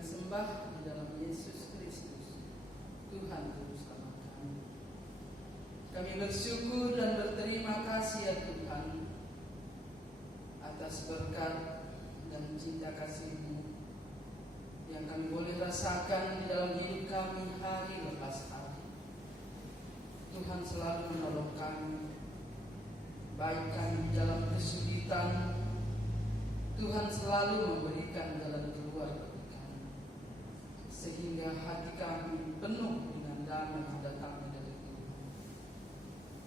kami sembah di dalam Yesus Kristus, Tuhan Juru Selamat kami. Kami bersyukur dan berterima kasih ya Tuhan atas berkat dan cinta kasih-Mu yang kami boleh rasakan di dalam hidup kami hari lepas hari. Tuhan selalu menolong kami, baik kami di dalam kesulitan. Tuhan selalu memberikan jalan keluar bagi kami, sehingga hati kami penuh dengan damai yang datang dari Tuhan.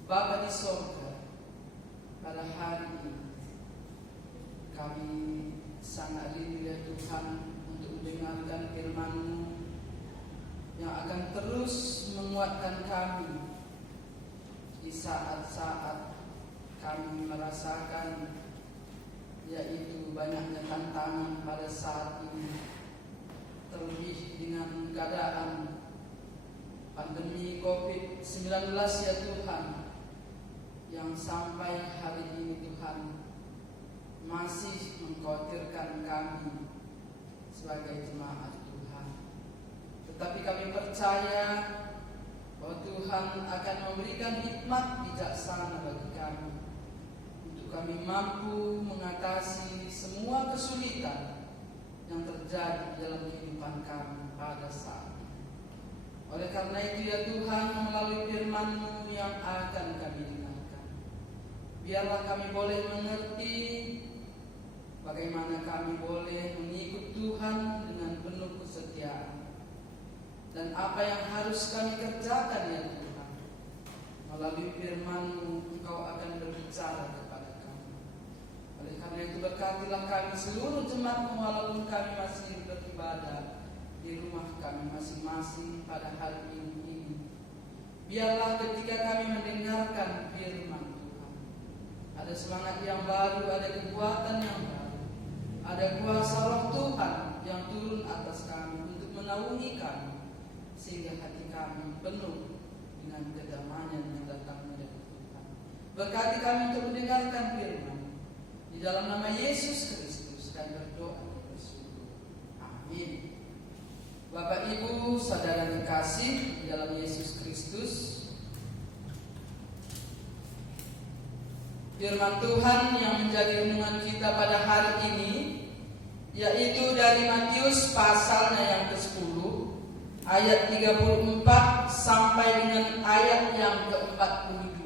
Bapa di sorga, pada hari ini kami sangat rindu ya Tuhan untuk mendengarkan firman-Mu yang akan terus menguatkan kami di saat-saat kami merasakan yaitu banyaknya tantangan pada saat ini, terlebih dengan keadaan pandemi COVID-19 ya Tuhan, yang sampai hari ini Tuhan masih mengkhawatirkan kami sebagai jemaat Tuhan. Tetapi kami percaya bahwa Tuhan akan memberikan hikmat bijaksana bagi kami, kami mampu mengatasi semua kesulitan yang terjadi dalam kehidupan kami pada saat ini. Oleh karena itu ya Tuhan, melalui firman-Mu yang akan kami dengarkan, biarlah kami boleh mengerti bagaimana kami boleh mengikut Tuhan dengan penuh kesetiaan, dan apa yang harus kami kerjakan ya Tuhan. Melalui firman-Mu Engkau akan berbicara kepada. Oleh karena itu berkatilah kami seluruh jemaat-Mu walaupun kami masih beribadah di rumah kami masing-masing pada hari ini. Biarlah ketika kami mendengarkan firman Tuhan, ada semangat yang baru, ada kekuatan yang baru, ada kuasa Roh Tuhan yang turun atas kami untuk menaungi kami, sehingga hati kami penuh dengan kedamaian yang datang dari Tuhan. Berkati kami untuk mendengarkan firman. Di dalam nama Yesus Kristus kami berdoa dan bersyukur. Amin. Bapak Ibu, saudara terkasih di dalam Yesus Kristus, firman Tuhan yang menjadi renungan kita pada hari ini yaitu dari Matius pasalnya yang ke-10 ayat 34 sampai dengan ayat yang ke-42.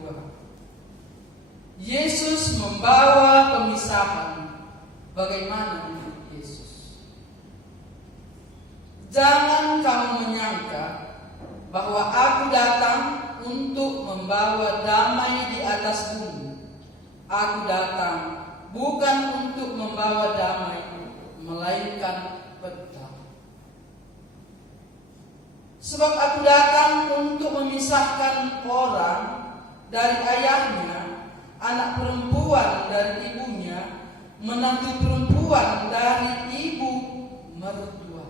Yesus membawa pemisahan. Bagaimana menurut Yesus? Jangan kamu menyangka bahwa aku datang untuk membawa damai di atas bumi. Aku datang bukan untuk membawa damai, melainkan pedang. Sebab aku datang untuk memisahkan orang dari ayahnya, anak perempuan dari ibunya, menantu perempuan dari ibu mertua.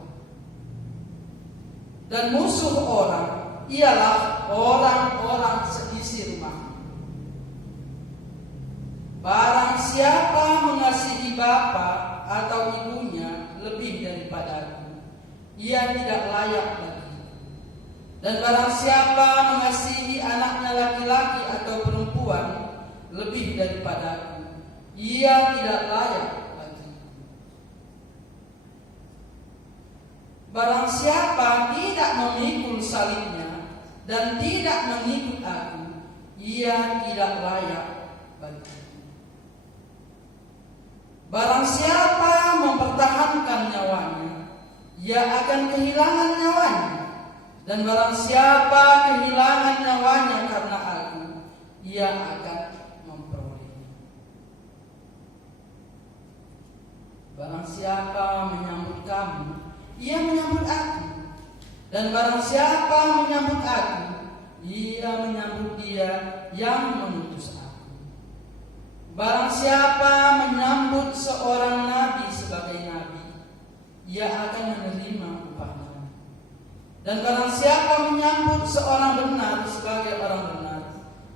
Dan musuh orang ialah orang-orang seisi rumah. Barang siapa mengasihi bapa atau ibunya lebih daripadaku, ia tidak layak lagi. Dan barang siapa mengasihi anaknya laki-laki atau perempuan lebih daripadaku, ia tidak layak lagi. Barang siapa tidak memikul salibnya dan tidak mengikut aku, ia tidak layak bagiku. Barang siapa mempertahankan nyawanya, ia akan kehilangan nyawanya. Dan barang siapa kehilangan nyawanya karena aku, ia akan barang siapa menyambut kamu, ia menyambut aku. Dan barang siapa menyambut aku, ia menyambut dia yang mengutus aku. Barang siapa menyambut seorang nabi sebagai nabi, ia akan menerima upahnya. Dan barang siapa menyambut seorang benar sebagai orang benar,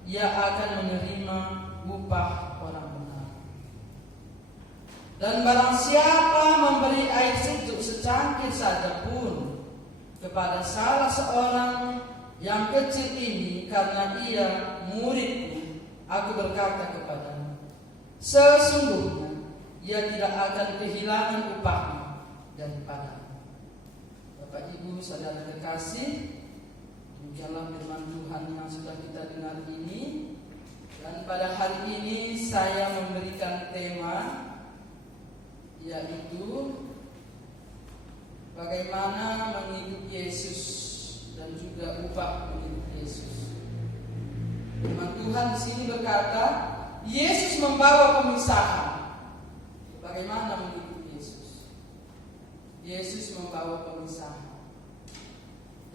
ia akan menerima upah orang benar. Dan barang siapa memberi air sejuk secangkir saja pun kepada salah seorang yang kecil ini, karena ia muridku, aku berkata kepadanya, sesungguhnya ia tidak akan kehilangan upahnya daripada. Bapak Ibu saudara kekasih, demikianlah firman Tuhan yang sudah kita dengar ini. Dan pada hari ini saya memberikan tema, yaitu bagaimana mengikuti Yesus dan juga upah mengikuti Yesus. Firman Tuhan di sini berkata, Yesus membawa pemisahan. Bagaimana mengikuti Yesus? Yesus membawa pemisahan.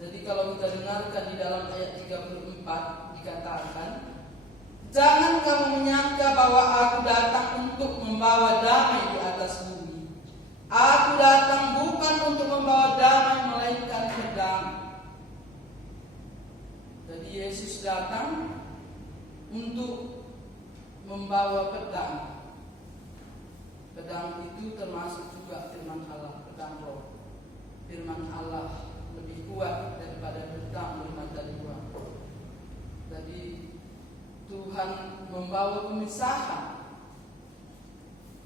Jadi kalau kita dengarkan di dalam ayat 34 dikatakan, jangan kamu menyangka bahwa aku datang untuk membawa damai di atas bumi. Aku datang bukan untuk membawa damai, melainkan pedang. Jadi Yesus datang untuk membawa pedang. Pedang itu termasuk juga firman Allah, pedang roh. Firman Allah lebih kuat daripada pedang bermata dua. Jadi Tuhan membawa pemisahan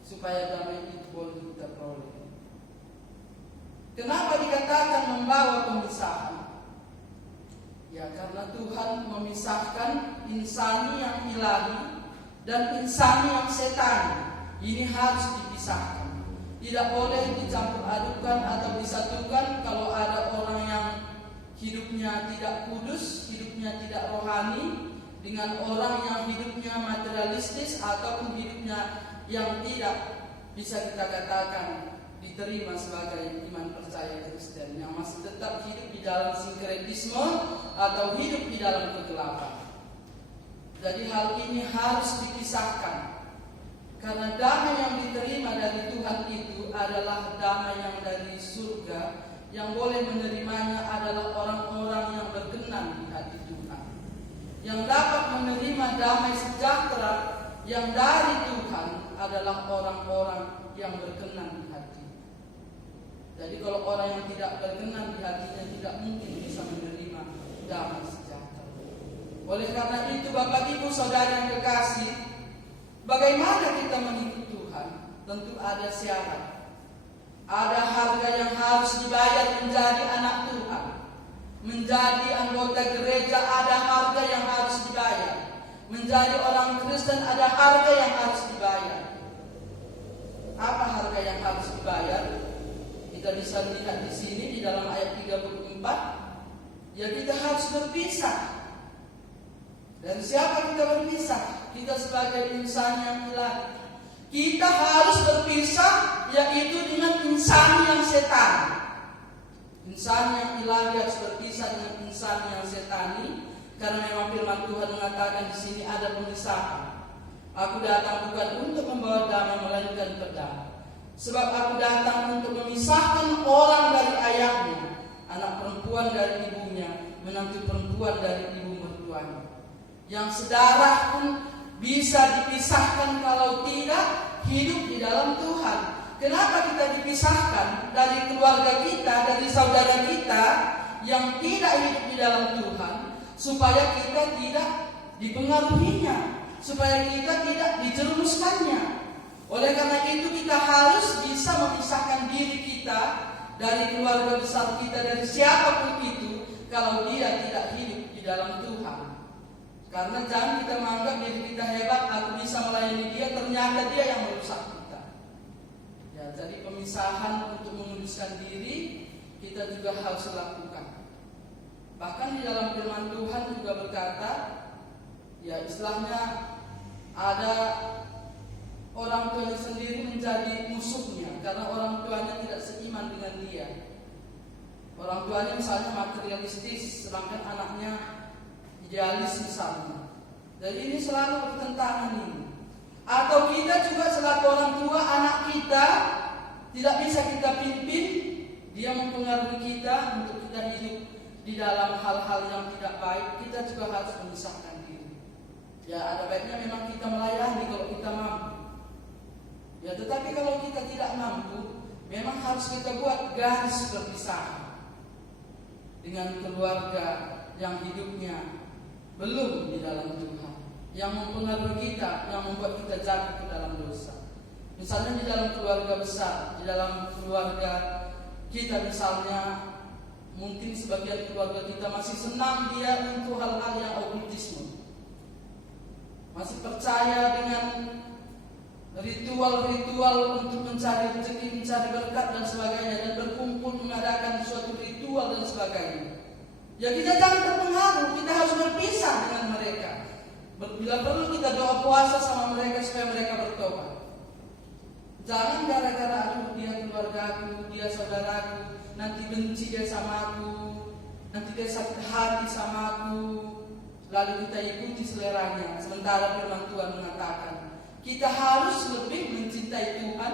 supaya damai itu boleh kita peroleh. Kenapa dikatakan membawa pemisahan? Ya, karena Tuhan memisahkan insani yang ilahi dan insani yang setani. Ini harus dipisahkan. Tidak boleh dicampur adukan atau disatukan. Kalau ada orang yang hidupnya tidak kudus, hidupnya tidak rohani, dengan orang yang hidupnya materialistis ataupun hidupnya yang tidak bisa kita katakan diterima sebagai iman percaya Kristen, yang masih tetap hidup di dalam sinkretisme atau hidup di dalam kegelapan. Jadi hal ini harus dipisahkan. Karena damai yang diterima dari Tuhan itu adalah damai yang dari surga. Yang boleh menerimanya adalah orang-orang yang berkenan di hati Tuhan, yang dapat menerima damai sejahtera yang dari Tuhan adalah orang-orang yang berkenan di hati. Jadi kalau orang yang tidak berkenan di hatinya tidak mungkin bisa menerima damai sejahtera. Oleh karena itu Bapak Ibu Saudara yang kekasih, bagaimana kita mengikuti Tuhan? Tentu ada syarat. Ada harga yang harus dibayar menjadi anak Tuhan. Menjadi anggota gereja ada harga yang harus dibayar. Menjadi orang Kristen ada harga yang harus dibayar. Apa harga yang harus dibayar? Kita bisa lihat di sini di dalam ayat 34. Ya, kita harus berpisah. Dan siapa kita berpisah? Kita sebagai insan yang ilahi. Kita harus berpisah, yaitu dengan insan yang setan. Insan yang ilahi harus berpisah dengan insan yang setani, karena memang firman Tuhan mengatakan di sini ada pemisahan. Aku datang bukan untuk membawa damai, melainkan pedang. Sebab aku datang untuk memisahkan orang dari ayahnya, anak perempuan dari ibunya, menantu perempuan dari ibu mertuanya. Yang sedarah pun bisa dipisahkan kalau tidak hidup di dalam Tuhan. Kenapa kita dipisahkan dari keluarga kita, dari saudara kita yang tidak hidup di dalam Tuhan? Supaya kita tidak dipengaruhinya, supaya kita tidak dijerumuskannya. Oleh karena itu kita harus bisa memisahkan diri kita dari keluarga besar kita, dari siapapun itu, kalau dia tidak hidup di dalam Tuhan. Karena jangan kita menganggap diri kita hebat, aku bisa melayani dia, ternyata dia yang merusak kita. Ya, jadi pemisahan untuk menguduskan diri kita juga harus lakukan. Bahkan di dalam firman Tuhan juga berkata, ya istilahnya ada orang tuanya sendiri menjadi musuhnya karena orang tuanya tidak seiman dengan dia. Orang tuanya misalnya materialistis, sedangkan anaknya idealis misalnya. Jadi ini selalu bertentangan ini. Atau kita juga selaku orang tua, anak kita tidak bisa kita pimpin, dia mempengaruhi kita untuk kita hidup di dalam hal-hal yang tidak baik. Kita juga harus memisahkan diri. Ya ada baiknya memang kita melayani kalau kita mampu. Ya tetapi kalau kita tidak mampu, memang harus kita buat garis perpisahan dengan keluarga yang hidupnya belum di dalam Tuhan, yang mempengaruhi kita, yang membuat kita jatuh ke dalam dosa. Misalnya di dalam keluarga besar, di dalam keluarga kita misalnya, mungkin sebagian keluarga kita masih senang dia untuk hal-hal yang okultisme, masih percaya dengan ritual-ritual untuk mencari rezeki, mencari berkat dan sebagainya, dan berkumpul mengadakan suatu ritual dan sebagainya. Ya kita jangan terpengaruh, kita harus berpisah dengan mereka. Bila perlu kita doa puasa sama mereka supaya mereka bertobat. Jangan gara-gara aduh dia keluargaku, dia saudaraku, nanti benci dia sama aku, nanti dia sakit hati sama aku, lalu kita ikuti seleranya. Sementara firman Tuhan mengatakan kita harus lebih mencintai Tuhan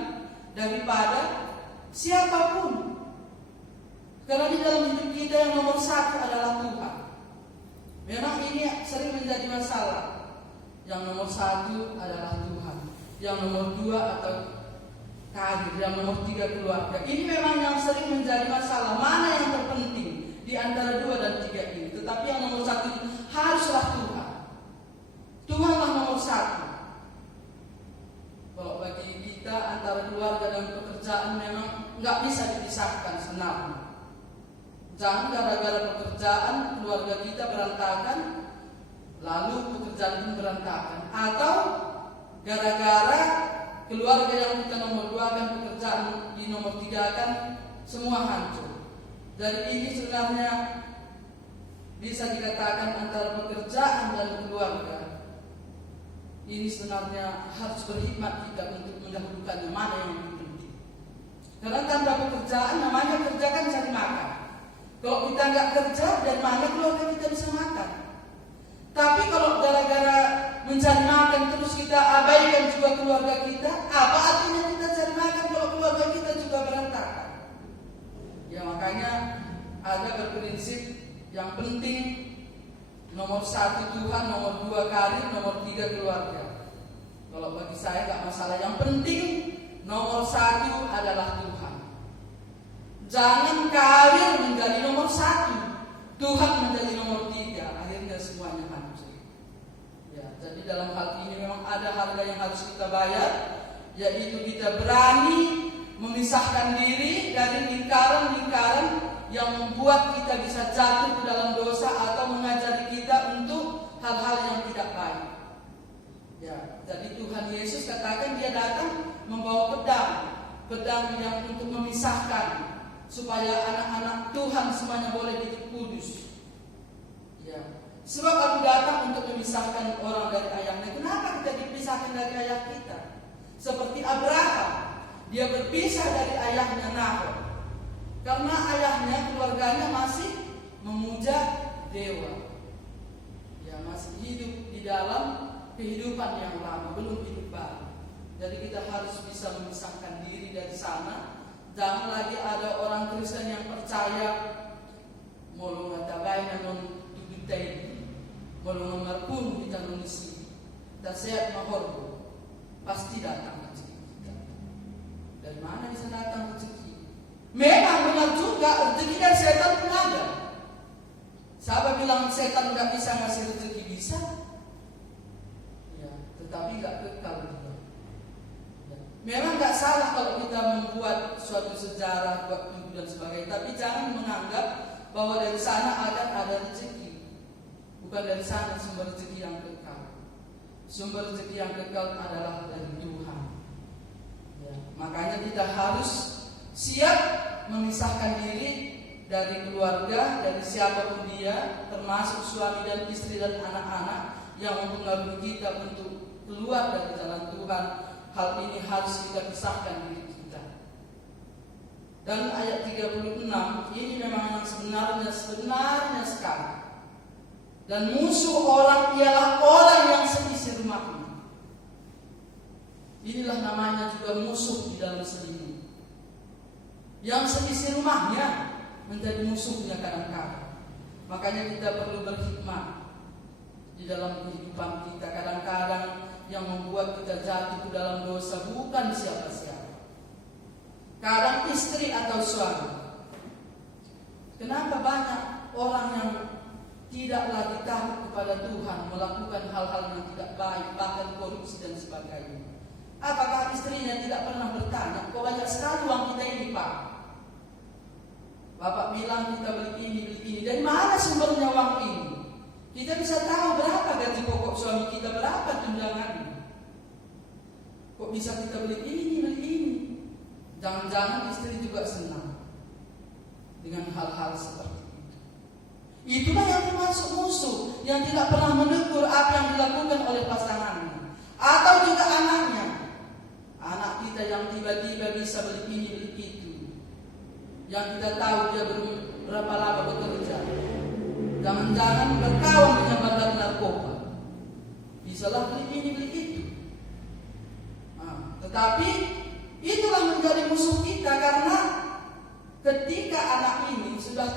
daripada siapapun. Karena di dalam hidup kita yang nomor satu adalah Tuhan. Memang ini sering menjadi masalah. Yang nomor satu adalah Tuhan, yang nomor dua atau karir, yang nomor tiga keluarga. Ini memang yang sering menjadi masalah. Mana yang terpenting di antara dua dan tiga ini? Tetapi yang nomor satu haruslah Tuhan. Tuhanlah nomor satu. Kalau bagi kita antara keluarga dan pekerjaan memang nggak bisa dipisahkan sebenarnya. Jangan gara-gara pekerjaan keluarga kita berantakan, lalu pekerjaan pun berantakan. Atau gara-gara keluarga yang kita nomor dua kan, pekerjaan di nomor tiga kan, semua hancur. Dari ini sebenarnya bisa dikatakan antara pekerjaan dan keluarga ini sebenarnya harus berhikmat kita untuk mendahulukannya mana yang lebih penting. Karena tanpa pekerjaan namanya kerja kan cari makan. Kalau kita nggak kerja, dari mana keluarga kita bisa makan? Tapi kalau gara-gara mencari makan terus kita abaikan juga keluarga kita, apa artinya kita cari makan kalau keluarga kita juga berantakan? Ya makanya ada berprinsip yang penting nomor satu Tuhan, nomor dua karir, nomor tiga keluarga. Kalau bagi saya nggak masalah. Yang penting nomor satu adalah Tuhan. Jangan karir menjadi nomor satu, Tuhan menjadi nomor tiga. Akhirnya semuanya hancur. Ya, jadi dalam hal ini memang ada harga yang harus kita bayar, yaitu kita berani memisahkan diri dari lingkaran-lingkaran yang membuat kita bisa jatuh ke dalam dosa atau mengajari kita untuk hal-hal yang tidak baik. Ya, jadi Tuhan Yesus katakan dia datang membawa pedang yang untuk memisahkan supaya anak-anak Tuhan semuanya boleh hidup kudus. Ya, sebab aku datang untuk memisahkan orang dari ayahnya. Kenapa kita dipisahkan dari ayah kita? Seperti Abraham, dia berpisah dari ayahnya Nahor. Karena ayahnya, keluarganya masih memuja dewa. Ya, masih hidup di dalam kehidupan yang lama, belum hidup baru. Jadi kita harus bisa memisahkan diri dari sana. Jangan lagi ada orang Kristen yang percaya mau ngatabay na non tututay, mau ngamarpun kita nunisi, taseat mahorbo, pasti datang rezeki kita. Dari mana bisa datang rezeki? Memang benar juga rezeki dari setan pun ada. Siapa bilang setan nggak bisa ngasih rezeki? Bisa, ya, tetapi nggak kekal juga. Memang nggak salah kalau kita membuat suatu sejarah, buat tubuh dan sebagainya, tapi jangan menganggap bahwa dari sana akan ada rezeki. Bukan dari sana sumber rezeki yang kekal. Sumber rezeki yang kekal adalah dari Tuhan. Ya, makanya kita harus siap memisahkan diri dari keluarga, dari siapapun dia, termasuk suami dan istri dan anak-anak yang mempengaruhi kita untuk keluar dari jalan Tuhan. Hal ini harus kita pisahkan diri kita. Dan ayat 36 ini memang yang sebenarnya sekali. Dan musuh orang ialah orang yang seisi rumahnya. Inilah namanya juga musuh di dalam selingkuh. Yang seisi rumahnya menjadi musuhnya kadang-kadang. Makanya kita perlu berhikmat di dalam kehidupan kita. Kadang-kadang yang membuat kita jatuh ke dalam dosa bukan siapa-siapa, Kadang istri atau suami. Kenapa banyak orang yang tidak lagi takut kepada Tuhan, melakukan hal-hal yang tidak baik, bahkan korupsi dan sebagainya? Apakah istrinya tidak pernah bertanya, kok banyak sekali uang kita ini, Pak? Bapak bilang kita beli ini. Dari mana sumbernya uang ini? Kita bisa tahu berapa gaji pokok suami kita, berapa tunjangannya. Kok bisa kita beli ini? Jangan-jangan istri juga senang dengan hal-hal seperti itu. Itulah yang termasuk musuh, yang tidak pernah menegur apa yang dilakukan oleh pasangannya. Atau juga anaknya. Anak kita yang tiba-tiba bisa beli ini, beli itu, yang kita tahu dia berapa lama bekerja. Jangan-jangan berkawan dengan bandar narkoba. Bisalah beli ini, beli itu. Tetapi itulah menjadi musuh kita, karena ketika anak ini sudah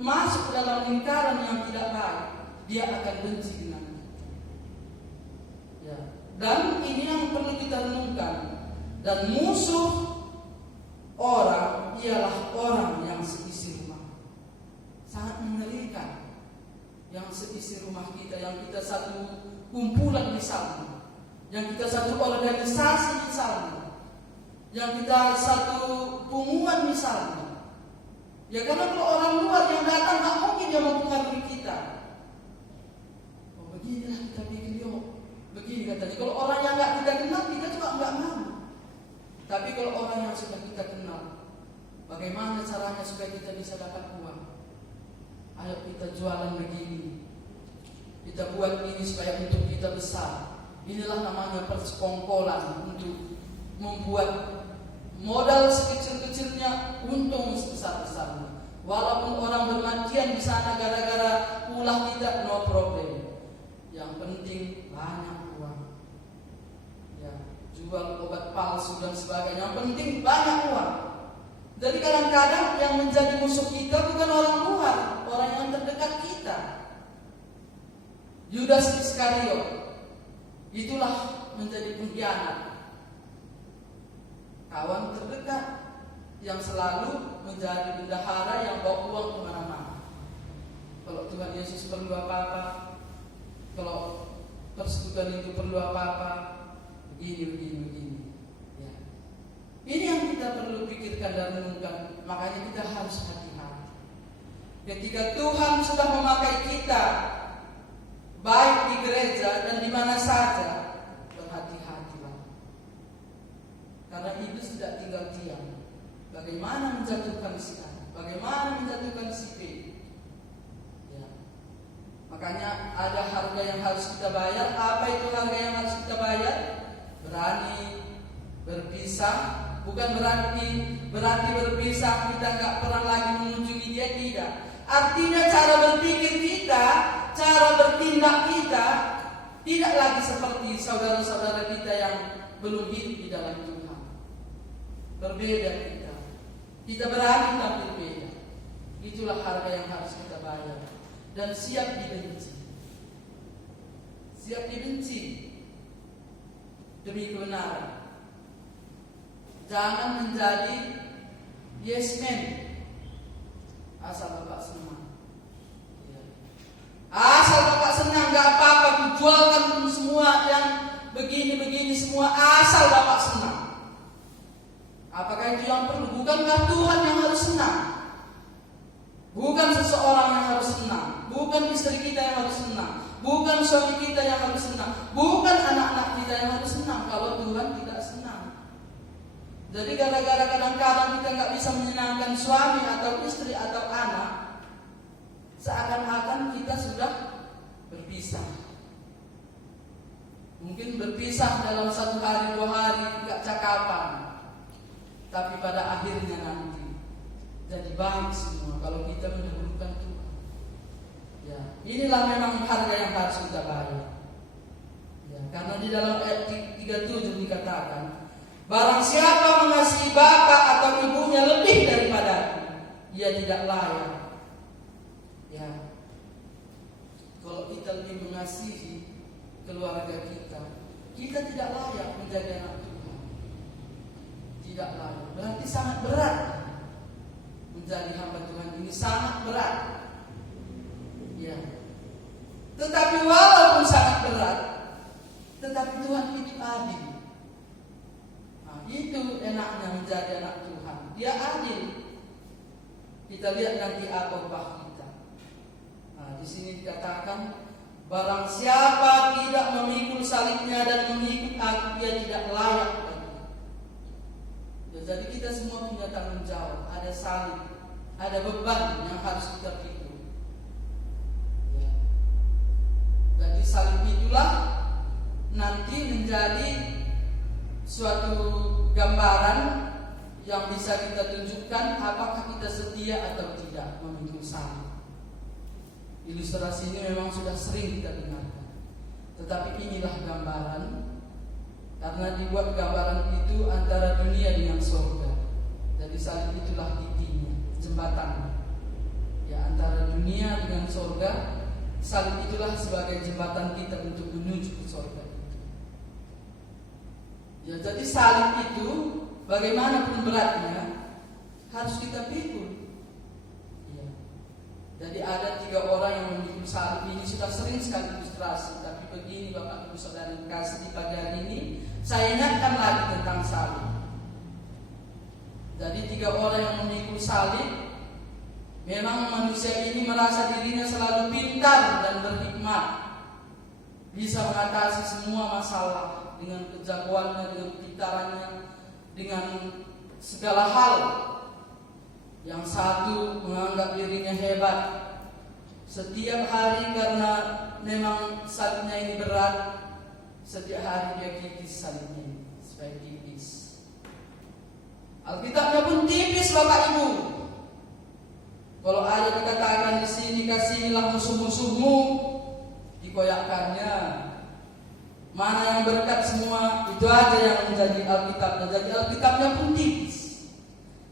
masuk dalam lingkaran yang tidak baik, dia akan benci dengan kita. Ya. Dan ini yang perlu kita renungkan. Dan musuh orang ialah orang yang seisi rumah. Sangat mengerikan. Yang seisi rumah kita, yang kita satu kumpulan misalnya, yang kita satu organisasi misalnya, yang kita satu punguan misalnya. Ya karena kalau orang luar yang datang, tak mungkin dia mempengaruhi kita. Oh beginilah kita bikin begini katanya. Kalau orang yang nggak kita kenal, kita juga nggak mau. Tapi kalau orang yang sudah kita kenal, bagaimana caranya supaya kita bisa dapat uang? Ayo kita jualan begini, kita buat ini supaya untuk kita besar. Inilah namanya persekongkolan, untuk membuat modal sekecil-kecilnya untung sebesar-besarnya. Walaupun orang bermatian di sana gara-gara ulah kita, no problem. Yang penting banyak uang. Ya, jual obat palsu dan sebagainya. Yang penting banyak uang. Jadi kadang-kadang yang menjadi musuh kita bukan orang luar, orang yang terdekat kita. Yudas Iskariot, itulah menjadi pengkhianat. Kawan terdekat yang selalu menjadi bendahara yang bawa uang kemana-mana. Kalau Tuhan Yesus perlu apa-apa, kalau persekutuan itu perlu apa-apa, begini. Ya. Ini yang kita perlu pikirkan dan renungkan. Makanya kita harus hati-hati. Ketika Tuhan sudah memakai kita, baik di gereja dan di mana saja, berhati-hatilah. Karena iblis tidak tinggal diam. Bagaimana menjatuhkan si A, bagaimana menjatuhkan si B. Ya. Makanya ada harga yang harus kita bayar. Apa itu harga yang harus kita bayar? Berani berpisah. Bukan berarti berpisah kita nggak pernah lagi mengunjungi dia, tidak. Artinya cara berpikir kita, cara bertindak kita tidak lagi seperti saudara-saudara kita yang belum hidup di dalam Tuhan. Berbeda kita. Kita berani tampil beda. Itulah harga yang harus kita bayar. Dan siap dibenci. Siap dibenci demi kebenaran. Jangan menjadi yes man. Asal Bapak senang. Asal Bapak senang, gak apa-apa, kujualkan semua yang begini semua, asal Bapak senang. Apakah itu yang perlu? Bukankah Tuhan yang harus senang? Bukan seseorang yang harus senang, bukan istri kita yang harus senang, bukan suami kita yang harus senang, bukan anak-anak kita yang harus senang kalau Tuhan tidak senang. Jadi gara-gara kadang-kadang kita nggak bisa menyenangkan suami atau istri atau anak, seakan-akan kita sudah berpisah. Mungkin berpisah dalam 1 hari 2 hari nggak cakapan, tapi pada akhirnya nanti jadi baik semua kalau kita mendahulukan Tuhan. Ya, inilah memang harga yang harus kita bayar. Ya, karena di dalam ayat 37 dikatakan, barang siapa mengasihi bapak atau ibunya lebih daripada ia tidak layak. Ya, kalau kita lebih mengasihi keluarga kita, kita tidak layak menjadi anak Tuhan. tidak layak. Berarti sangat berat menjadi hamba Tuhan ini, sangat berat. Ya. Tetapi walaupun sangat berat, tetapi Tuhan itu adil. Nah, itu enaknya menjadi anak Tuhan. Dia adil. Kita lihat nanti apa upah kita. Nah, di sini dikatakan, barang siapa tidak memikul salibnya dan mengikut aku, dia tidak layak lagi. Ya, jadi kita semua punya tanggung jawab. Ada salib, ada beban yang harus kita pikul. Ya. Jadi salib itulah nanti menjadi suatu gambaran yang bisa kita tunjukkan apakah kita setia atau tidak memikul salib. Ilustrasi ini memang sudah sering kita dengarkan, tetapi inilah gambaran, karena dibuat gambaran itu antara dunia dengan surga. Jadi salib itulah titiknya, jembatannya. Ya, antara dunia dengan surga, salib itulah sebagai jembatan kita untuk menuju ke surga. Ya, jadi salib itu bagaimanapun beratnya harus kita pikul. Ya. Jadi ada 3 orang yang memikul salib ini, sudah sering sekali ilustrasi. Tapi begini Bapak Ibu Saudara yang kasih, di pagi hari ini saya ingatkan lagi tentang salib. Jadi 3 orang yang memikul salib, memang manusia ini merasa dirinya selalu pintar dan berhikmat, bisa mengatasi semua masalah dengan kejagoannya, dengan pintarannya, dengan segala hal. Yang satu menganggap dirinya hebat. Setiap hari karena memang salibnya ini berat, setiap hari dia kikis salibnya ini, supaya tipis. Alkitabnya pun tipis Bapak Ibu. Kalau ada dikatakan di sini, kasihilah musuh-musuhmu, dikoyakkannya. Mana yang berkat semua, itu aja yang menjadi Alkitabnya. Jadi Alkitabnya pun tipis.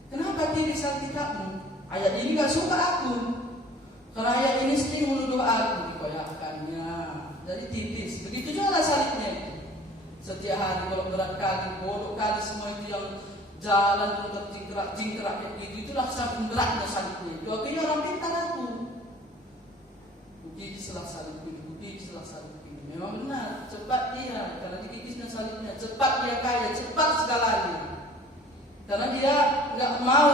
Kenapa tipis Alkitabmu? Ayat ini gak suka aku, karena ayat ini sering menuduh aku, dikoyakkannya. Jadi tipis. Begitu juga salibnya itu. Setiap hari kalau berat kali, bodoh kali semua itu yang jalan terjingkrak itulah saking beratnya salibnya. Itu akhirnya orang pintar aku. Kikislah salib ini, kikislah salib ini. Memang benar, cepat dia, karena dikikisnya salibnya, cepat dia kaya, cepat segalanya. Karena dia nggak mau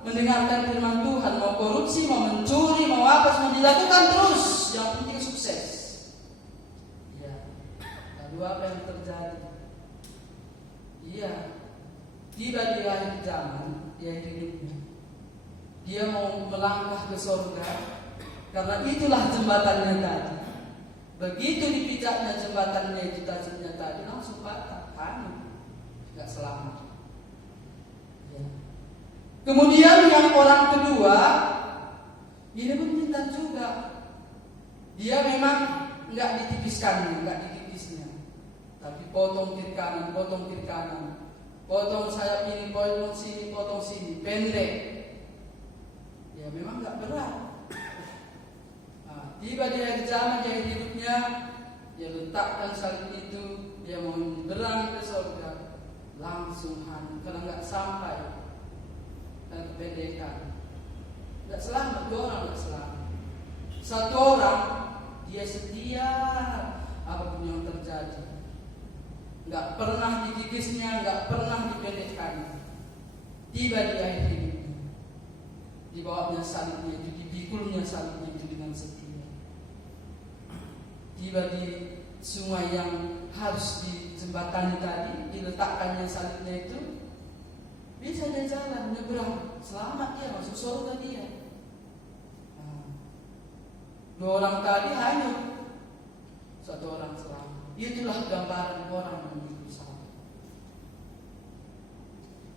mendengarkan firman Tuhan, mau korupsi, mau mencuri, mau apa, semua dilakukan terus. Yang penting sukses. Ya. Lalu apa yang terjadi? Iya, tiba di akhir zaman, di akhir hidupnya, dia mau melangkah ke surga, karena itulah jembatannya tadi. Begitu dipijaknya jembatannya itu tajamnya tadi, langsung patah, nggak selamat. Kemudian yang orang kedua, ini pun pintar juga. Dia memang nggak ditipiskannya, nggak dikikisnya, tapi potong kiri kanan, potong kiri kanan, potong sayap ini, potong sini, pendek. Ya memang nggak berat. Nah, tiba di akhir zaman, di akhir hidupnya, dia letakkan salib itu, dia mau menyeberang ke surga, langsung karena nggak sampai. Dan kependekan, tidak selamat, 2 orang tidak selamat. 1 orang dia setia apapun yang terjadi, nggak pernah dikikisnya, nggak pernah dipendekkannya. Tiba di akhir hidupnya, dibawanya salibnya itu, dipikulnya salibnya itu dengan setia. Tiba di sungai yang harus dijembatani tadi, diletakkannya salibnya itu, bisa dia jalan, nyebrang, selamat dia, masuk surga dia. 2 orang tadi hanyut, 1 orang selamat. Itulah gambaran orang yang memikul salib.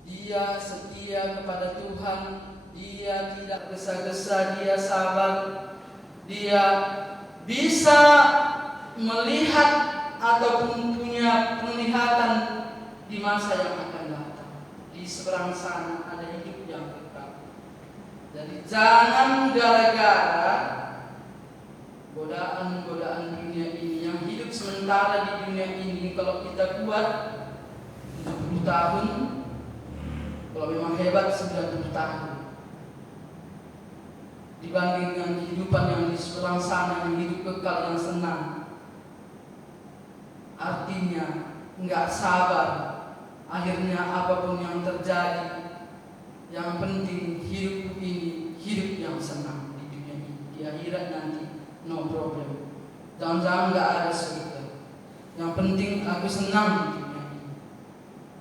Dia setia kepada Tuhan, dia tidak gesa-gesa, dia sabar, dia bisa melihat ataupun punya penglihatan di masa yang akan datang. Di seberang sana ada hidup yang kekal. Jadi jangan gara-gara godaan-godaan dunia ini, yang hidup sementara di dunia ini, kalau kita kuat 70 tahun, Kalau memang hebat 90 tahun, dibanding dengan kehidupan yang di seberang sana, yang hidup kekal, yang senang. Artinya nggak sabar, akhirnya apapun yang terjadi, yang penting hidup ini hidup yang senang di dunia ini. Di akhirat nanti no problem, jangan-jangan nggak ada surga. Yang penting aku senang di dunia ini.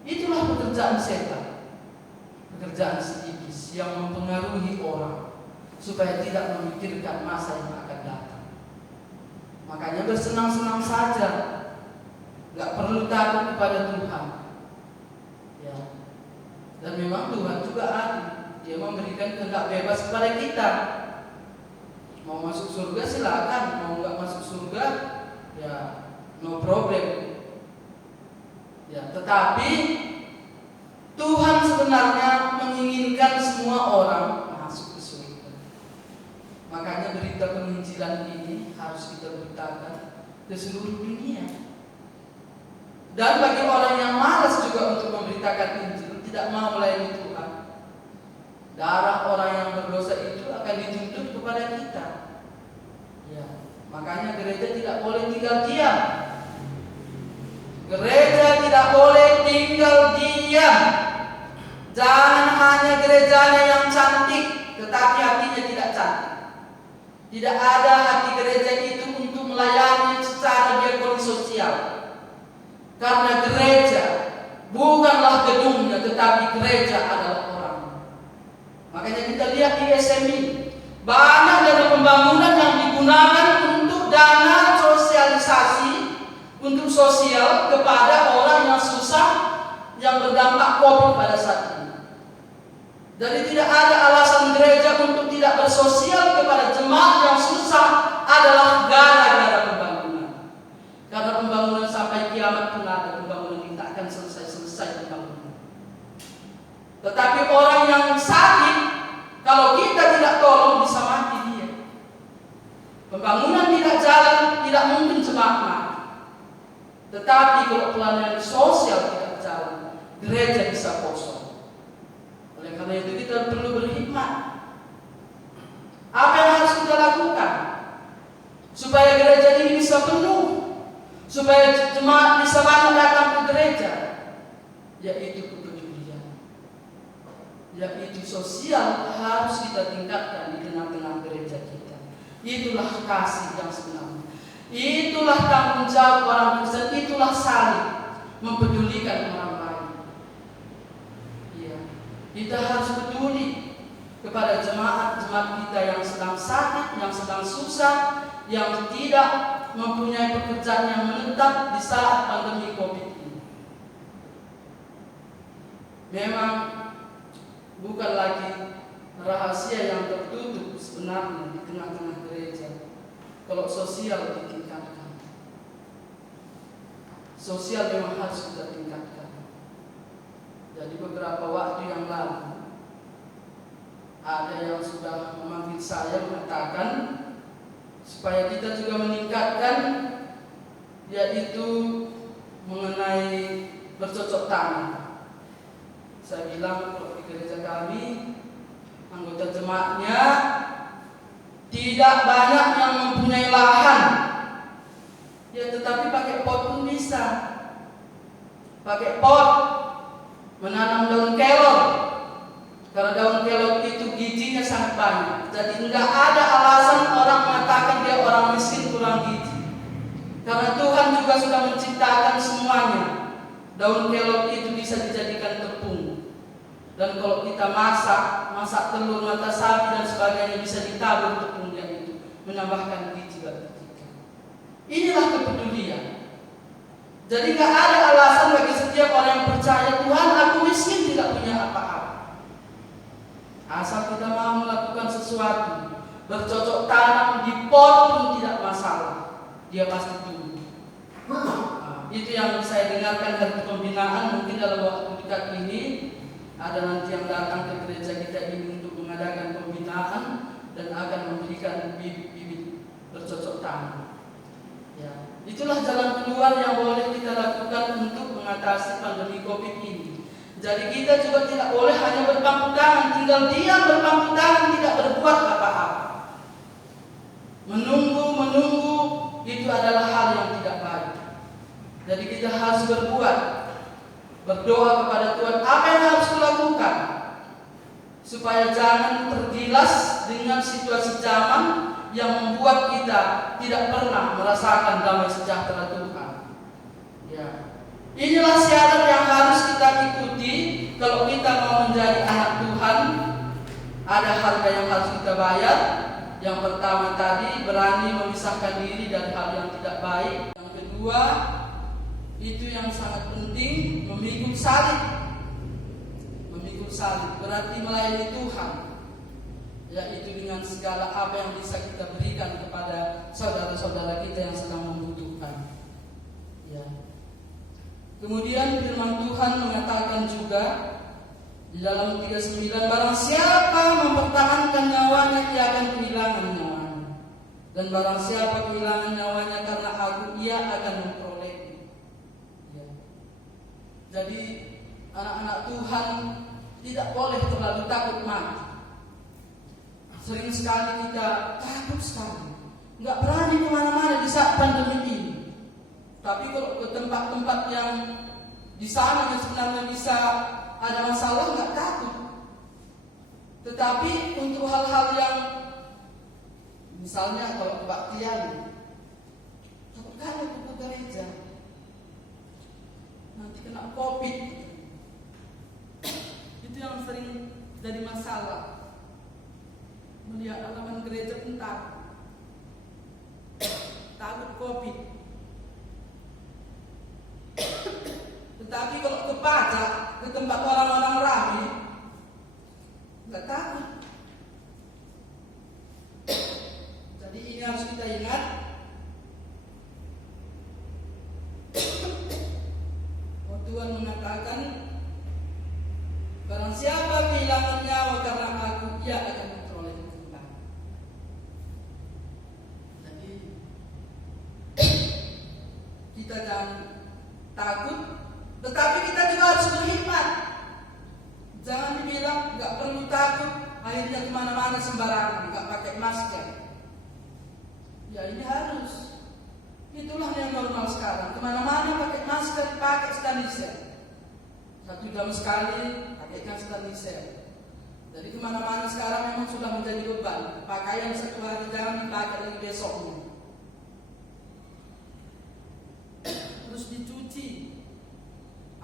Itulah pekerjaan setan, pekerjaan si iblis yang mempengaruhi orang supaya tidak memikirkan masa yang akan datang. Makanya bersenang-senang saja, nggak perlu takut kepada Tuhan. Ya. Dan memang Tuhan juga adil, Dia memberikan kehendak bebas kepada kita. Mau masuk surga silakan, mau nggak masuk surga ya no problem. Ya, tetapi Tuhan sebenarnya menginginkan semua orang masuk ke surga. Makanya berita penginjilan ini harus kita beritakan ke seluruh dunia. Dan bagi orang yang malas juga untuk memberitakan Injil, tidak mau melayani Tuhan, darah orang yang berdosa itu akan dituntut kepada kita. Ya, makanya gereja tidak boleh tinggal diam. Gereja tidak boleh tinggal diam. Jangan hanya gerejanya yang cantik, tetapi hatinya tidak cantik. Tidak ada hati gereja itu untuk melayani secara diakoni sosial. Karena gereja bukanlah gedungnya, tetapi gereja adalah orang. Makanya kita lihat di SMI, banyak dari pembangunan yang digunakan untuk dana sosialisasi, untuk sosial kepada orang yang susah, yang berdampak COVID pada saat ini. Jadi tidak ada alasan gereja untuk tidak bersosial kepada jemaat yang susah adalah gara-gara pembangunan. Karena pembangunan sampai kiamat pun ada, pembangunan ini tak akan selesai pembangunan. Tetapi orang yang sakit, kalau kita tidak tolong bisa mati dia. Pembangunan tidak jalan, tidak mungkin jemaat mati. Tetapi kalau pelayanan sosial tidak jalan, gereja bisa kosong. Oleh karena itu kita perlu berhikmat. Apa yang harus kita lakukan supaya gereja ini bisa penuh, supaya jemaat bisa banyak datang ke gereja? Yaitu kepedulian, yaitu sosial harus kita tingkatkan di tengah-tengah gereja kita. Itulah kasih yang sebenarnya. Itulah tanggung jawab orang Kristen, itulah saling mempedulikan orang lain. Ya, kita harus peduli kepada jemaat-jemaat kita yang sedang sakit, yang sedang susah, yang tidak mempunyai pekerjaan yang menetap di saat pandemi COVID ini. Memang bukan lagi rahasia yang tertutup sebenarnya di tengah-tengah gereja. Kalau sosial ditingkatkan, sosial memang harus kita tingkatkan. Jadi beberapa waktu yang lalu ada yang sudah memanggil saya mengatakan supaya kita juga meningkatkan, yaitu mengenai bercocok tanam. Saya bilang kalau di gereja kami anggota jemaatnya tidak banyak yang mempunyai lahan, ya tetapi pakai pot pun bisa. Pakai pot menanam daun kelor, karena daun kelor itu gizinya sangat banyak. Jadi tidak ada alasan orang mengatakan dia orang miskin kurang gizi, karena Tuhan juga sudah menciptakan semuanya. Daun kelor itu bisa dijadikan tepung, dan kalau kita masak telur, mata sapi dan sebagainya bisa ditabur tepungnya itu, menambahkan gizi bagi kita. Inilah kepedulian. Jadi gak ada alasan bagi setiap orang yang percaya Tuhan, aku miskin tidak punya apa-apa. Asal kita mau melakukan sesuatu, bercocok tanam di pot pun tidak masalah, dia pasti tumbuh. Itu yang saya dengarkan dari pembinaan. Mungkin dalam waktu dekat ini ada nanti yang datang ke gereja kita ini untuk mengadakan pembinaan dan akan memberikan bibit-bibit bercocok tanam. Ya, itulah jalan keluar yang boleh kita lakukan untuk mengatasi pandemi COVID ini. Jadi kita juga tidak boleh hanya berpangku tangan, tinggal diam berpangku tangan, tidak berbuat apa-apa. Menunggu itu adalah hal yang tidak baik. Jadi kita harus berbuat, berdoa kepada Tuhan apa yang harus kulakukan, supaya jangan tergilas dengan situasi zaman yang membuat kita tidak pernah merasakan damai sejahtera Tuhan. Ya. Inilah syarat yang harus kita ikuti kalau kita mau menjadi anak Tuhan. Ada harga yang harus kita bayar. Yang pertama tadi, berani memisahkan diri dari hal yang tidak baik. Yang kedua, itu yang sangat penting, memikul salib. Memikul salib berarti melayani Tuhan, yaitu dengan segala apa yang bisa kita berikan kepada saudara-saudara kita yang sedang membutuhkan. Ya. Kemudian firman Tuhan mengatakan juga di dalam 39, barang siapa mempertahankan nyawanya, ia akan kehilangan nyawanya. Dan barang siapa kehilangan nyawanya karena aku, ia akan memperolehnya. Ya. Jadi anak-anak Tuhan tidak boleh terlalu takut mati. Sering sekali kita takut sekali, nggak berani kemana-mana di saat pandemi ini. Tapi kalau ke tempat-tempat yang di sana yang sebenarnya bisa ada masalah, nggak takut. Tetapi untuk hal-hal yang misalnya kalau kebaktian, takut kali ke gereja, nanti kena COVID. Itu yang sering jadi masalah. Melihat halaman gereja bentar, takut COVID. Tetapi kalau ke pajak, ke tempat orang-orang ramai, nggak takut. Jadi ini harus kita ingat. Oh, Tuhan mengatakan, barang siapa kehilangan nyawa karena aku, ia akan memperoleh kembali. Jadi kita jangan takut, tetapi kita juga harus berhikmat. Jangan dibilang nggak perlu takut, akhirnya kemana-mana sembarangan, nggak pakai masker. Ya ini harus. Itulah yang normal sekarang. Kemana-mana pakai masker, pakai sanitizer. 1 jam sekali pakaikan sanitizer. Jadi kemana-mana sekarang memang sudah menjadi beban. Pakaian 1 hari jangan dipakai lagi besoknya. Terus dicuci.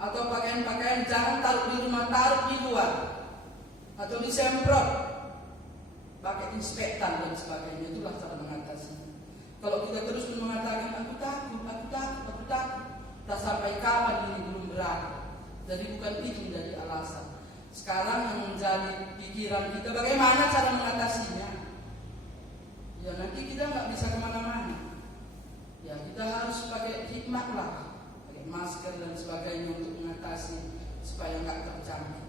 Atau pakaian-pakaian jangan taruh di rumah, taruh di luar. Atau disemprot pakai inspektan dan sebagainya. Itulah cara mengatasi. Kalau kita terus mengatakan aku takut, tak sampai kapan ini belum berakhir. Jadi bukan itu menjadi alasan. Sekarang yang menjadi pikiran kita bagaimana cara mengatasinya. Ya nanti kita nggak bisa kemana-mana. Ya kita harus pakai hikmat lah, pakai masker dan sebagainya untuk mengatasi supaya nggak terjangkit.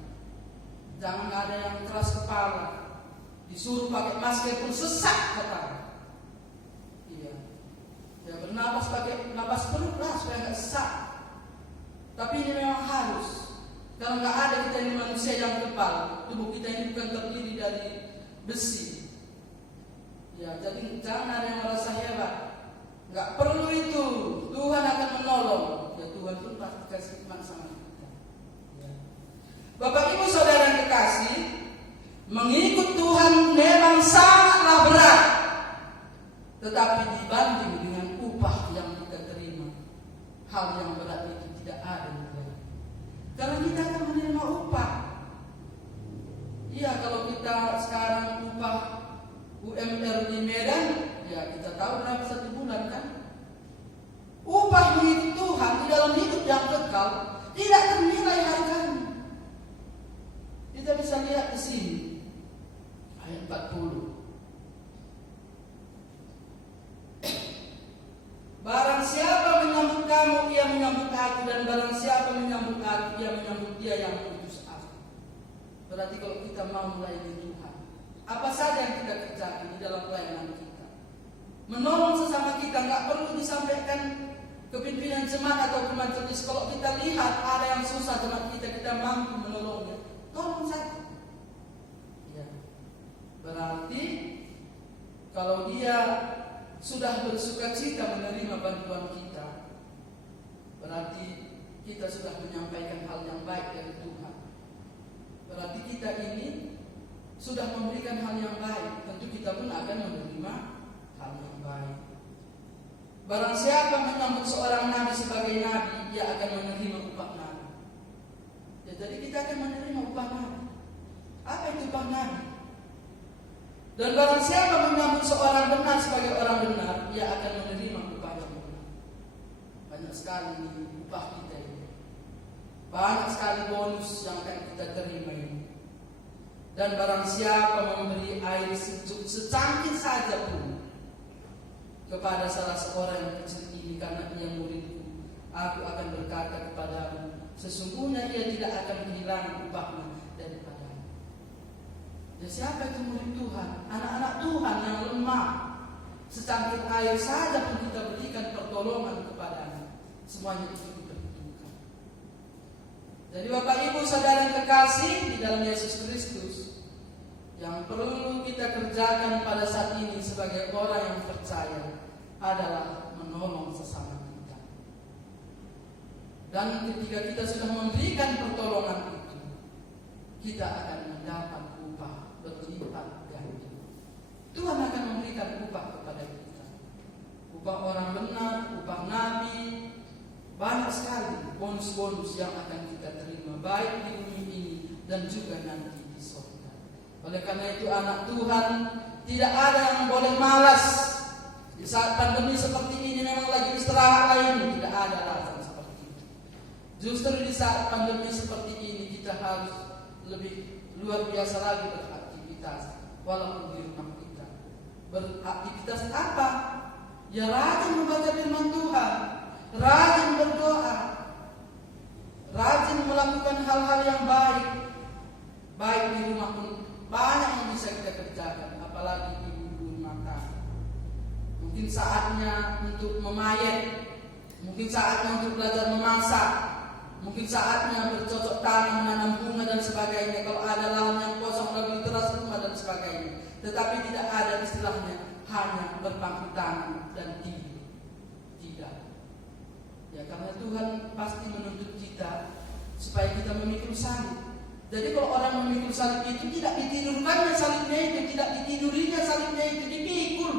Jangan ada yang keras kepala, disuruh pakai masker pun sesak kepala. Iya. Ya bernapas pakai napas perut lah supaya nggak sesak. Tapi ini memang harus. Kalau nggak ada kita ini manusia yang kebal, tubuh kita ini bukan terdiri dari besi. Ya jadi jangan ada yang merasa hebat. Nggak perlu itu. Tuhan akan menolong. Ya Tuhan pun pasti kasih hikmat sama kita. Ya. Bapak Ibu Saudara yang kekasih, mengikut Tuhan memang sangatlah berat. Tetapi dibanding dengan upah yang kita terima, hal yang berat itu tidak ada. Karena kita akan menerima upah. Iya, kalau kita sekarang upah UMR di Medan, ya kita tahu berapa 1 bulan kan. Upah mengikut Tuhan di dalam hidup yang kekal tidak ternilai harganya. Kita bisa lihat di sini ayat 40. Barang siapa menyambut kamu, ia menyambut aku, dan barang siapa menyambut aku, ia menyambut dia yang mengutus aku. Berarti kalau kita mau melayani Tuhan, apa saja yang kita kerjakan di dalam pelayanan kita, menolong sesama kita, nggak perlu disampaikan ke pimpinan jemaat atau ke majelis. Kalau kita lihat ada yang susah jemaat kita mampu sudah bersuka cita menerima bantuan kita, berarti kita sudah menyampaikan hal yang baik dari Tuhan. Berarti kita ini sudah memberikan hal yang baik, tentu kita pun akan menerima hal yang baik. Barang siapa menyambut seorang nabi sebagai nabi, dia akan menerima upah nabi. Ya, jadi kita akan menerima upah nabi. Apa itu upah nabi? Dan barang siapa menyambut seorang benar sebagai orang benar, dia akan menerima upah yang benar. Banyak sekali upah kita ini. Banyak sekali bonus yang akan kita terima ini. Dan barang siapa memberi air sejuk secangkir saja pun kepada salah seorang yang kecil ini karena ia muridku, aku akan berkata kepadamu, sesungguhnya ia tidak akan kehilangan upahnya daripadamu. Ya, siapa itu murid Tuhan? Anak-anak Tuhan yang lemah. Secangkir air saja pun kita berikan pertolongan kepadanya. Semuanya itu diperhitungkan. Jadi Bapak Ibu Saudara yang kekasih di dalam Yesus Kristus, yang perlu kita kerjakan pada saat ini sebagai orang yang percaya adalah menolong sesama kita. Dan ketika kita sudah memberikan pertolongan itu, kita akan mendapat upah berlipat ganda. Tuhan akan memberikan upah kepada kita. Upah orang benar, upah nabi, banyak sekali bonus-bonus yang akan kita terima, baik di bumi ini dan juga nanti di surga. Oleh karena itu anak Tuhan, tidak ada yang boleh malas. Di saat pandemi seperti ini memang lagi istirahat lagi, tidak ada alasan seperti itu. Justru di saat pandemi seperti ini kita harus lebih luar biasa lagi beraktivitas, walaupun di rumah kita. Beraktivitas apa? Ya rajin membaca firman Tuhan, rajin berdoa, rajin melakukan hal-hal yang baik, baik di rumah pun banyak yang bisa kita kerjakan, apalagi ibu-ibu rumah tangga. Mungkin saatnya untuk memayat, mungkin saatnya untuk belajar memasak, mungkin saatnya bercocok tanam, menanam bunga dan sebagainya. Kalau ada lahan yang kosong, lebih teras rumah dan sebagainya. Tetapi tidak ada istilahnya hanya berpangku tangan dan tidur. Tidak. Ya, karena Tuhan pasti menuntut kita supaya kita memikul salib. Jadi kalau orang memikul salib itu tidak ditidurkannya salibnya itu, tidak ditidurinya salibnya itu, dipikul.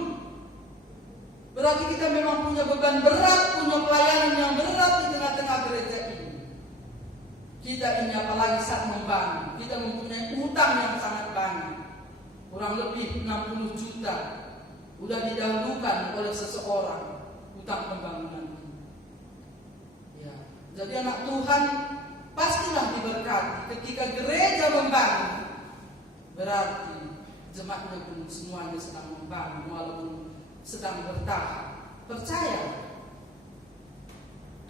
Berarti kita memang punya beban berat, punya pelayanan yang berat di tengah-tengah gereja ini. Kita ini apalagi saat membangun, kita mempunyai utang yang sangat banyak. Kurang lebih 60 juta sudah didahulukan oleh seseorang utang pembangunan ini. Ya. Jadi anak Tuhan pastilah diberkati ketika gereja membangun. Berarti jemaatnya pun semuanya sedang membangun walaupun sedang bertahap. Percaya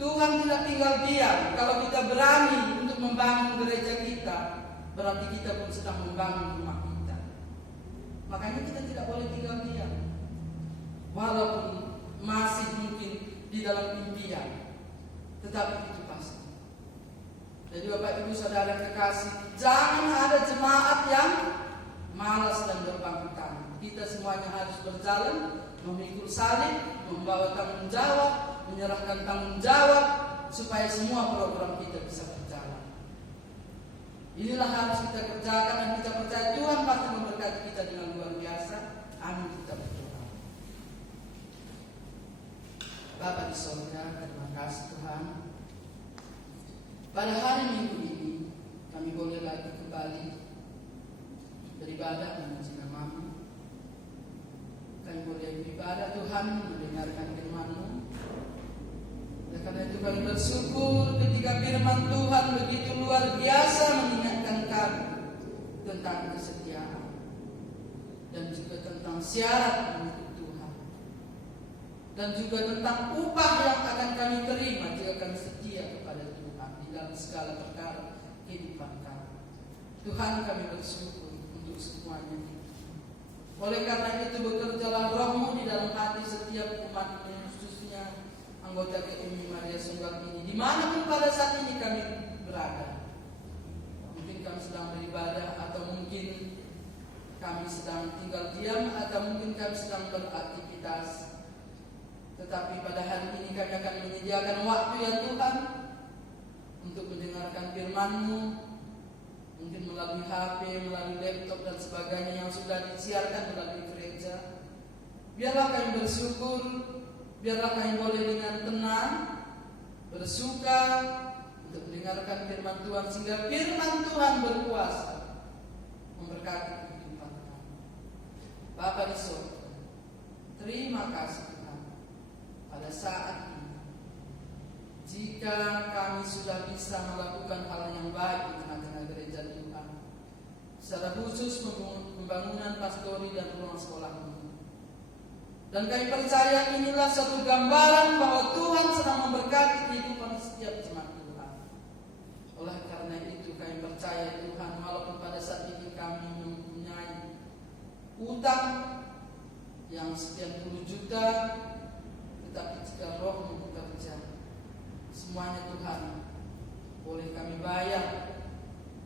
Tuhan tidak tinggal diam. Kalau kita berani untuk membangun gereja kita, berarti kita pun sedang membangun rumah kita. Makanya kita tidak boleh tinggal diam, walaupun masih mungkin di dalam impian, tetapi itu pasti. Jadi Bapak Ibu Saudara kekasih, jangan ada jemaat yang malas dan berpangku tangan. Kita semuanya harus berjalan, memikul salib, membawa tanggung jawab, menyerahkan tanggung jawab supaya semua program kita bisa berjalan. Inilah harus kita kerjakan dan kita percaya Tuhan pasti memberkati kita dengan luar biasa. Amin. Kita berdoa. Bapa di surga, terima kasih Tuhan. Pada hari Minggu ini kami boleh lagi kembali beribadah memuji nama-Mu. Kami boleh beribadah Tuhan, mendengarkan firman-Mu. Oleh karena itu kami bersyukur ketika firman Tuhan begitu luar biasa mengingatkan kami tentang kesetiaan dan juga tentang syarat untuk Tuhan, dan juga tentang upah yang akan kami terima jika kami setia kepada Tuhan di dalam segala perkara kehidupan kami. Tuhan, kami bersyukur untuk semuanya. Oleh karena itu bekerjalah Roh-Mu di dalam hati setiap umat-Mu, khususnya anggota GMI Maria Sunggal ini, dimanapun pada saat ini kami berada. Mungkin kami sedang beribadah, atau mungkin kami sedang tinggal diam, atau mungkin kami sedang beraktivitas. Tetapi pada hari ini kami akan menyediakan waktu ya Tuhan untuk mendengarkan firman-Mu, mungkin melalui HP, melalui laptop dan sebagainya yang sudah disiarkan melalui gereja. Biarlah kami bersyukur, biarlah kami boleh dengan tenang bersuka untuk mendengarkan firman Tuhan, sehingga firman Tuhan berkuasa memberkati kehidupan kami. Bapa di surga, terima kasih Tuhan pada saat ini. Jika kami sudah bisa melakukan hal yang baik di tengah-tengah gereja Tuhan, secara khusus pembangunan pastori dan ruang sekolah ini. Dan kami percaya inilah satu gambaran bahwa Tuhan sedang memberkati kehidupan setiap jemaat Tuhan. Oleh karena itu kami percaya Tuhan, walaupun pada saat ini kami mempunyai utang yang sekian puluh juta, tetapi jika Roh-Mu bekerja, semuanya Tuhan boleh kami bayar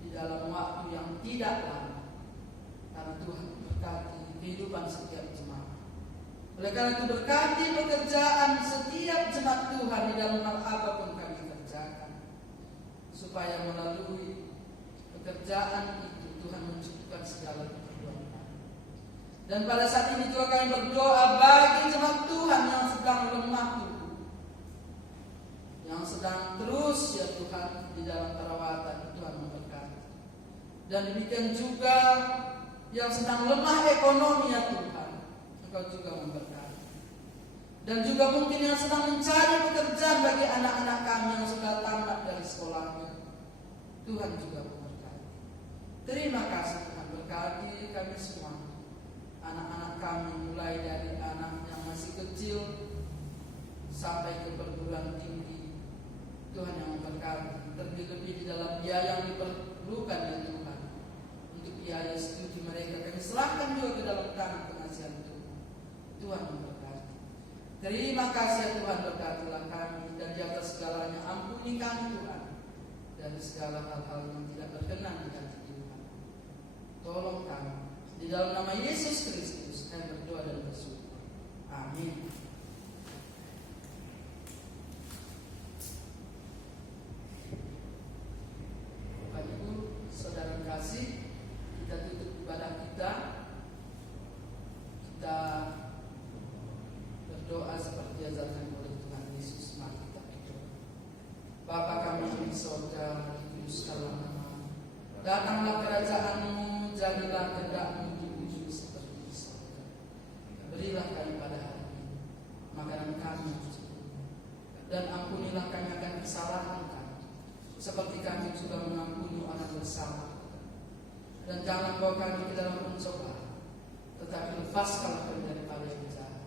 di dalam waktu yang tidak lama, karena Tuhan berkati kehidupan setiap jemaat. Oleh karena itu berkati pekerjaan setiap jemaat Tuhan di dalam hal apapun kami kerjakan, supaya melalui pekerjaan itu Tuhan mencukupkan segala keperluan kami. Dan pada saat ini juga kami berdoa bagi jemaat Tuhan yang sedang lemah tubuh, yang sedang terus ya Tuhan di dalam perawatan, Tuhan memberkati. Dan demikian juga yang sedang lemah ekonomi ya Tuhan, Engkau juga memberkati. Dan juga mungkin yang sedang mencari pekerjaan bagi anak-anak kami yang sudah tamat dari sekolahnya, Tuhan juga memberkati. Terima kasih Tuhan, berkati kami semua, anak-anak kami mulai dari anak yang masih kecil sampai ke perguruan tinggi. Tuhan yang memberkati, terlebih di dalam biaya yang diperlukan ya Tuhan, untuk biaya studi mereka kami serahkan juga ke dalam tangan pengasihan Tuhan. Tuhan memberkati. Terima kasih ya Tuhan, berkatilah kami, dan di atas segalanya ampuni kami Tuhan dari segala hal-hal yang tidak berkenan di hati Tuhan. Tolong kami, di dalam nama Yesus Kristus kami berdoa dan bersyukur. Amin. Bapak Ibu, saudara kasih, kita tutup ibadah kita. Kita berdoa seperti ajarkan oleh Tuhan Yesus. Mari kita berdoa. Bapa kami di surga, dikuduskanlah namamu. Datanglah kerajaan-Mu, jadilah kehendak-Mu di bumi seperti di surga. Berilah kami pada hari ini makanan kami yang cukup, dan ampunilah kami akan kesalahan kami, seperti kami juga mengampuni orang bersalah. Dan jangan bawa kami ke dalam pencobaan, tetapi lepaskanlah kami daripada yang jahat,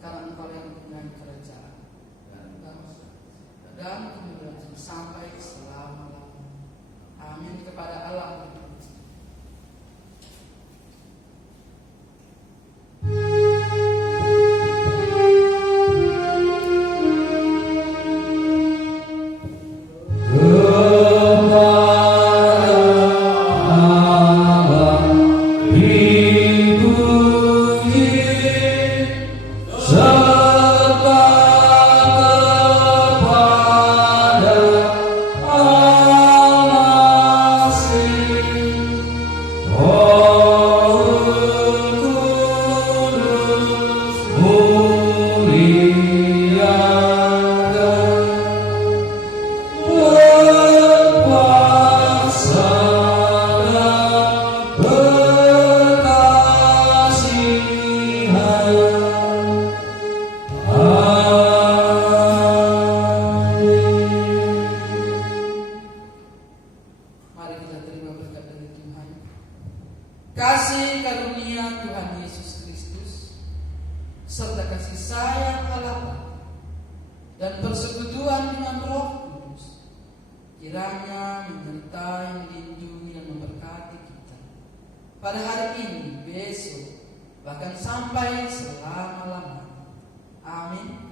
karena Engkau yang mempunyai kerajaan dan kemuliaan sampai selama-lamanya. Amin. Kepada Allah kasih karunia Tuhan Yesus Kristus serta kasih sayang Allah dan persekutuan dengan Roh Kudus kiranya menyertai, melindungi dan memberkati kita pada hari ini, besok, bahkan sampai selama-lamanya. Amin.